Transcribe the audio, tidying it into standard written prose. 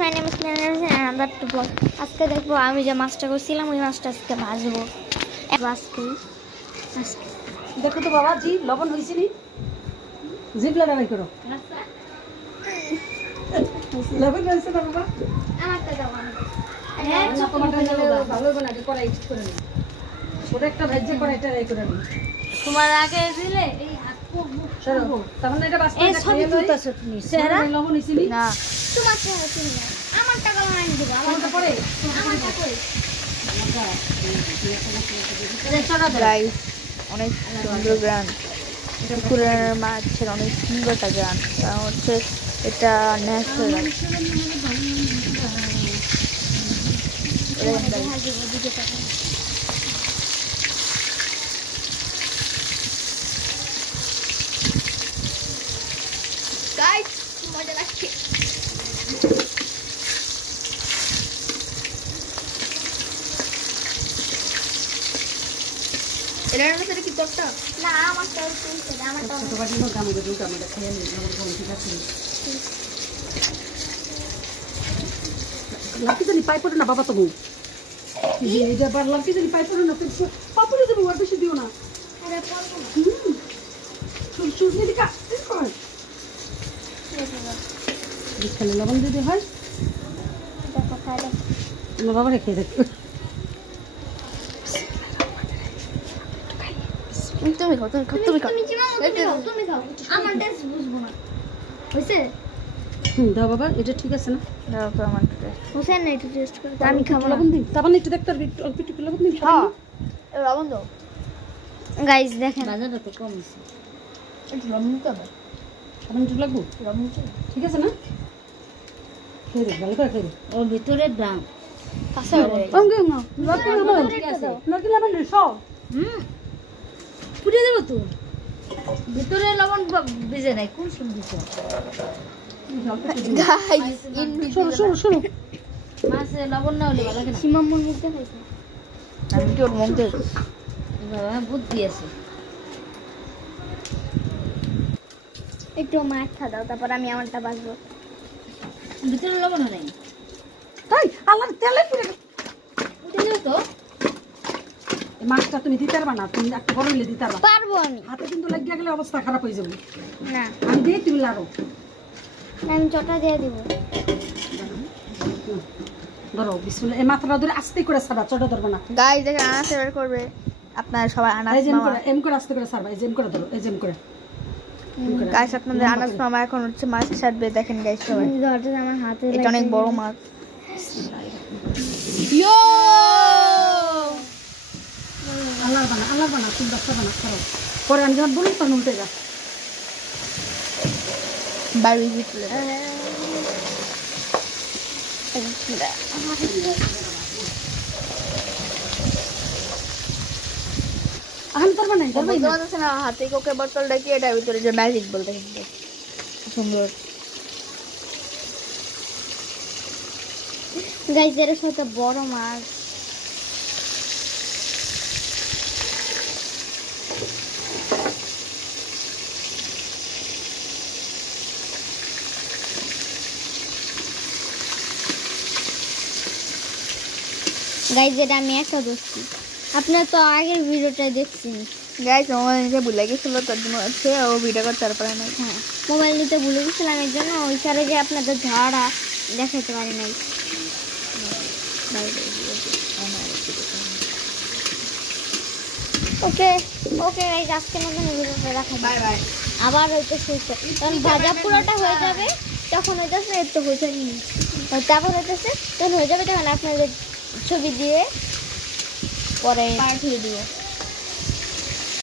My name is Leonard and I'm back to vlog. আজকে দেখবো আমি যে মাছটা করছিলাম ওই মাছটা আজকে ভাজবো। দেখো তো বাবা জি লবণ হইছে নি জিবলা রাই করো লবণ হইছে না বাবা আমারটা দাও হ্যাঁ টমেটো ভালো বানা দি কড়াই ঠিক করে নি ছোট একটা ভাজ্য কড়াইটা রাই করে নি তোমার আগে দিলে এই হাত সরো তখন এটা বাস্তা এই সব তুলতাছ তুমি চেহারা লবণ হইছে নি না তোমার চেহারা তুমি না আমারটা কল আনি দিব আমারটা পড়ে আমারটা কই গাইস অনেক সুন্দর গান পুকুরের মাছের অনেক সুন্দর একটা গান কারণ হচ্ছে এটা ন্যাচারাল গাইস মজা লাগছে এটার ভিতরে কি তোরটা না আমারটা তুলছে না আমারটা ছোট বাটি মধ্যে আমি দুটো টমেটো খেয়ে নিই লবণ ঠিক আছে লাকি জানি পাই পড়ে না বাবা তুমি এই যে বার লাকি জানি পাই পড়ে না পাপড়ে দেবো আর বেশি দিও না আরে পড়বো না শুজ নিয়ে দিকা কর বিস্কুট লবণ দিতে হয় দেখো তাহলে তোমার বাবা রেখে দেখো তুমি খাও তুমি খাও আমার টেস্ট বুঝবো না হইছে দাও বাবা এটা ঠিক আছে না হোসেন না একটু টেস্ট করে আমি খাবো না লবণ দিন তারপর একটু দেখতে পারবি অল্প একটু লবণ দিন হ্যাঁ লবণ দাও গাইস দেখেন বাজারটা তো কম আছে একটু লবণ দিতে হবে লবণ একটু লাগবো লবণ ঠিক আছে না খেয়ে দেখ ভালো করে খেয়ে দেখ ওর ভিতরে ব্রাউন কাঁচা অঙ্গে না লবণ লবণ ঠিক আছে লবণ লবণ সব পুড়ে দেবো তো ভিতরে লবণ ভিজে নাই কোন সময় দিতে গাইস ইন শুরু শুরু শুরু মাছে লবণ না হলে ভালো লাগে না সীমামুর মুখ দেখাইছে আমি কি ওর মুখ দেখ বাবা বুদ্ধি আছে একটু মাখা দাও তারপর আমি আমারটা বাজবো ভিতরে লবণ নাই তাই আল্লাহ তেলে পুড়ে বুঝলে তো এই মাছটা তুমি দিতে পারবা না তুমি একটা বড় হইলে দিতে পারবা পারবো আমি হাতে কিন্তু লাগিয়ে গেলে অবস্থা খারাপ হয়ে যাবে না আমি দিয়ে তুমি লাগো আমি চটা দিয়ে দিব ধরো বিসমিল্লাহ এই মাথাটা ধরে আস্তে করে সাবা চটা ধরবে না গাইস দেখেন আনাস এবার করবে আপনারা সবাই আনাস এই যেম মামা করে এম করে আস্তে করে সাবা এই যেম করে ধরো এই যেম করে গাইস আপনাদের আনাস মামা এখন হচ্ছে মাছ ছাড়বে দেখেন গাইস সবাই ধরতে আমার হাতে এটা অনেক বড় মাছ ইয়ো আল্লাহ বানা তুমি বাচ্চা বানা করো পরে আমি যখন বলুন তখন উল্টে যা বাড়ি ভিতরে আমি করবো না ধরবো বুঝতে পারতেছে না হাতে কোকে বোতলটা কি এটার ভিতরে যে ম্যাজিক বলতে কিন্তু সুন্দর গাইস এর সাথে বড় মাছ গাইস এটা আমি একটা দোষী আপনারা তো আগের ভিডিওটা দেখছেন গাইস মোবাইল নিতে ভুলে গেছিল তার জন্য হচ্ছে ও ভিডিও করতে পারে না হ্যাঁ মোবাইল নিতে ভুলে গেছিলাম এর জন্য ওই কারে যে আপনাদের ঝাড়া দেখাতে পারি নাই ওকে ওকে গাইস আজকের মতন ভিডিওটা রাখা বাই বাই আবার হয়তো শুনছে তখন ভাজা পুরোটা হয়ে যাবে তখন হইতেছে একটু হইতে নিন তারপর হইতেছে তখন হয়ে যাবে তখন আপনাদের ছবি দিয়ে পরে পাঠিয়ে দিও